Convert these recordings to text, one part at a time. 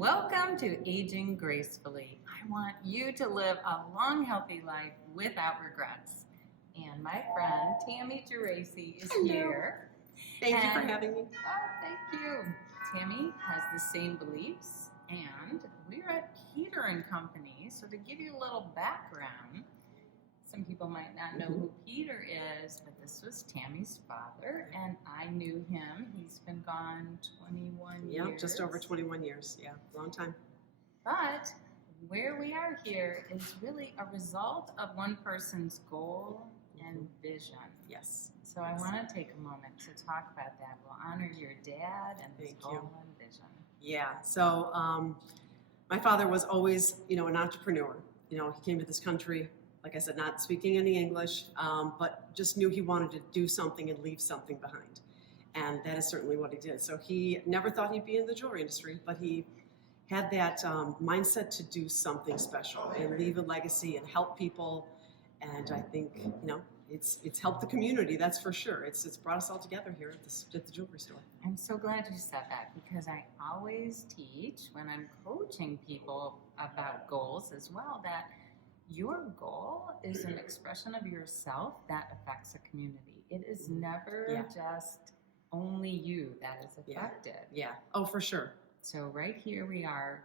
Welcome to Aging Gracefully. I want you to live a long, healthy life without regrets. And my friend Tammy Geraci is Hello. Here. Thank you for having me. Oh, thank you. Tammy has the same beliefs, and we're at Peter and Company. So to give you a little background, some people might not know who Peter is, but this was Tammy's father, and I knew him. He's been gone 21 years. Yeah, just over 21 years. Yeah, long time. But where we are here is really a result of one person's goal and vision. Yes. So I want to take a moment to talk about that. We'll honor your dad and his Thank goal you. and vision. Yeah. So my father was always, an entrepreneur. He came to this country, like I said, not speaking any English, but just knew he wanted to do something and leave something behind. And that is certainly what he did. So he never thought he'd be in the jewelry industry, but he had that mindset to do something special and leave a legacy and help people. And I think, it's helped the community, that's for sure. It's brought us all together here at the jewelry store. I'm so glad you said that, because I always teach when I'm coaching people about goals as well, that your goal is an expression of yourself that affects the community. It is never just only you that is affected. Yeah. Oh, for sure. So right here we are,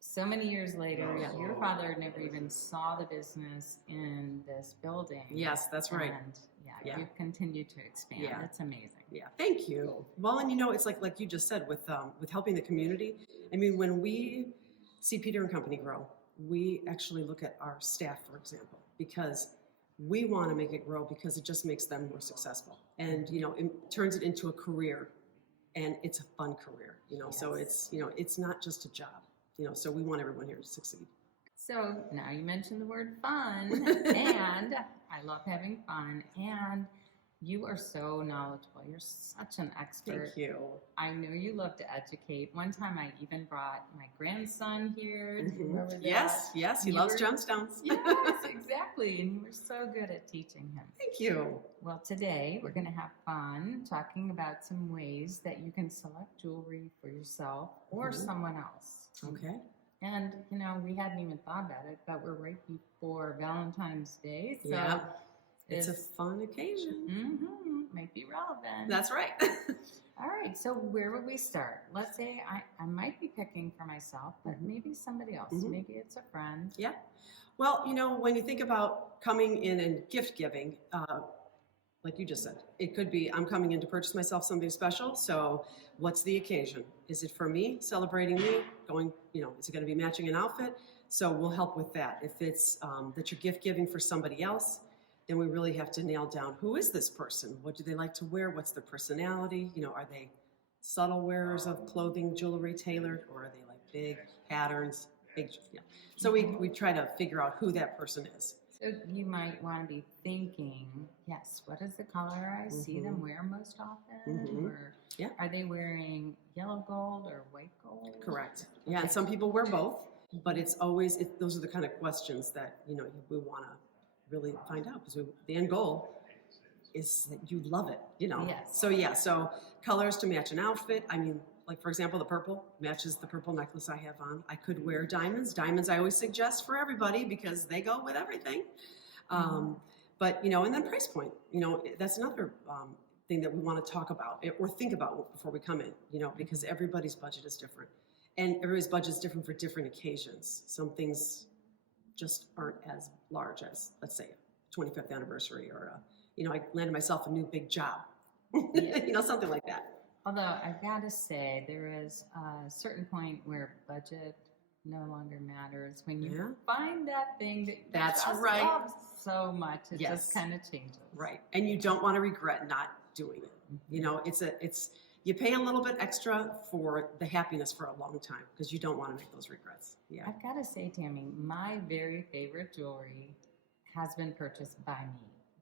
so many years later. Your father never even saw the business in this building. Yes, that's right. And you've continued to expand. Yeah. That's amazing. Yeah, thank you. Well, and it's like you just said with helping the community. I mean, when we see Peter and Company grow, we actually look at our staff, for example, because we want to make it grow because it just makes them more successful. And, it turns it into a career, and it's a fun career, so it's not just a job, so we want everyone here to succeed. So now you mentioned the word fun, and I love having fun, and you are so knowledgeable. You're such an expert. Thank you. I know you love to educate. One time I even brought my grandson here. Do you remember that? Yes, he loves gemstones. Yes, exactly. And you were so good at teaching him. Thank you. Well, today we're going to have fun talking about some ways that you can select jewelry for yourself or someone else. Okay. And, we hadn't even thought about it, but we're right before Valentine's Day. So yeah. It's a fun occasion. Might be relevant. That's right. All right. So where would we start? Let's say I might be picking for myself, but maybe somebody else. Maybe it's a friend. Yeah. Well, when you think about coming in and gift giving, like you just said, it could be I'm coming in to purchase myself something special. So what's the occasion? Is it for me, celebrating me, going, is it going to be matching an outfit? So we'll help with that. If it's that you're gift giving for somebody else, then we really have to nail down who is this person? What do they like to wear? What's their personality? Are they subtle wearers of clothing, jewelry tailored, or are they like big patterns? So we try to figure out who that person is. So you might want to be thinking, yes, what is the color I see them wear most often? Or are they wearing yellow gold or white gold? Correct. Yeah, and some people wear both, but it's always, those are the kind of questions that, we want to really find out, because the end goal is that you love it, Yes. So colors to match an outfit. I mean, like for example, the purple matches the purple necklace I have on. I could wear diamonds. Diamonds I always suggest for everybody because they go with everything. But and then price point. That's another thing that we want to talk about or think about before we come in. Because everybody's budget is different, and everybody's budget is different for different occasions. Some things just aren't as large as, let's say, 25th anniversary, or I landed myself a new big job, something like that. Although I've got to say, there is a certain point where budget no longer matters. When you find that thing that that's just right. love so much, it just kind of changes. Right, and you don't want to regret not doing it. It's you pay a little bit extra for the happiness for a long time because you don't want to make those regrets. Yeah. I've got to say, Tammy, my very favorite jewelry has been purchased by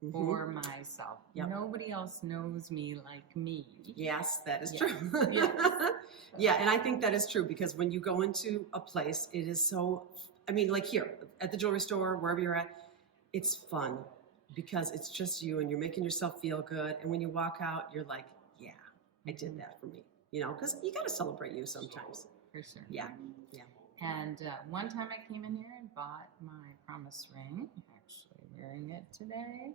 me for myself. Yep. Nobody else knows me like me. Yes, that is true. Yes. Yeah, and I think that is true because when you go into a place, it is so, like here at the jewelry store, wherever you're at, it's fun because it's just you and you're making yourself feel good. And when you walk out, you're like, I did that for me, because you got to celebrate you sometimes. For sure. Yeah. And one time I came in here and bought my promise ring. I'm actually wearing it today.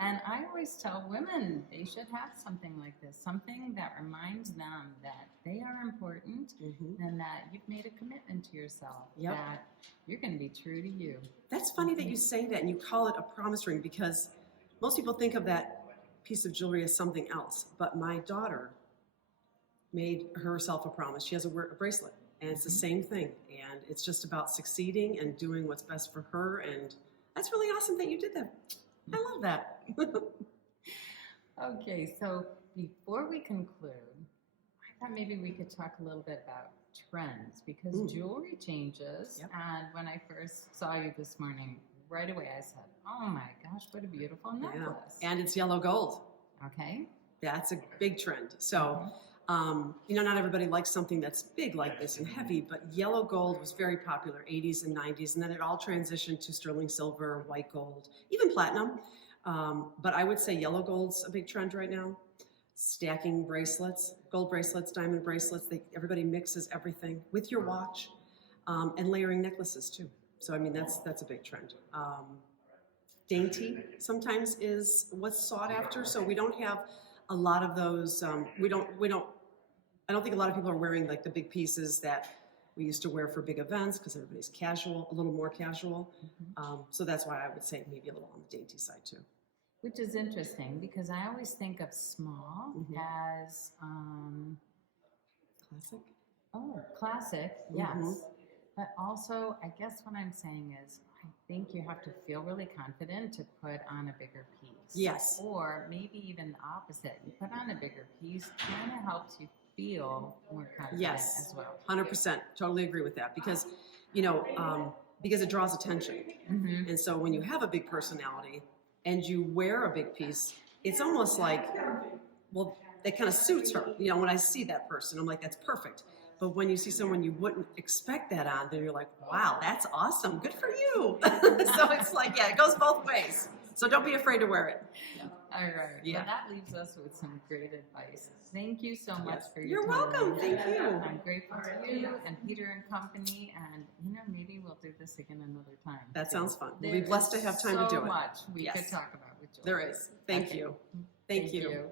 And I always tell women they should have something like this, something that reminds them that they are important and that you've made a commitment to yourself, that you're going to be true to you. That's funny that you say that and you call it a promise ring, because most people think of that piece of jewelry as something else. But my daughter made herself a promise. She has a bracelet, and it's the same thing. And it's just about succeeding and doing what's best for her. And that's really awesome that you did that. I love that. Okay, so before we conclude, I thought maybe we could talk a little bit about trends, because jewelry changes. And when I first saw you this morning, right away I said, oh my gosh, what a beautiful necklace. And it's yellow gold. Okay. That's a big trend. So, not everybody likes something that's big like this and heavy, but yellow gold was very popular 80s and 90s, and then it all transitioned to sterling silver, white gold, even platinum. But I would say yellow gold's a big trend right now. Stacking bracelets, gold bracelets, diamond bracelets, everybody mixes everything with your watch, and layering necklaces too. So, I mean, that's a big trend. Dainty sometimes is what's sought after. So we don't have a lot of those. I don't think a lot of people are wearing like the big pieces that we used to wear for big events, because everybody's casual, a little more casual. So that's why I would say maybe a little on the dainty side too. Which is interesting, because I always think of small as Classic. Oh, classic, yes. But also, I guess what I'm saying is, I think you have to feel really confident to put on a bigger piece. Yes. Or maybe even the opposite. You put on a bigger piece, kind of helps you feel more confident as well. 100%. Totally agree with that, because, because it draws attention. And so when you have a big personality and you wear a big piece, it's almost like, well, that kind of suits her. When I see that person, I'm like, that's perfect. But when you see someone you wouldn't expect that on, then you're like, wow, that's awesome. Good for you. So it's like, it goes both ways. So don't be afraid to wear it. All right. Yeah. Well, that leaves us with some great advice. Thank you so much for your You're time. welcome. Thank you. I'm grateful to you and Peter and Company. And, maybe we'll do this again another time. That sounds fun. We'll be blessed to have time to do it. So much we could talk about with Joel. There is. Thank you. Thank you.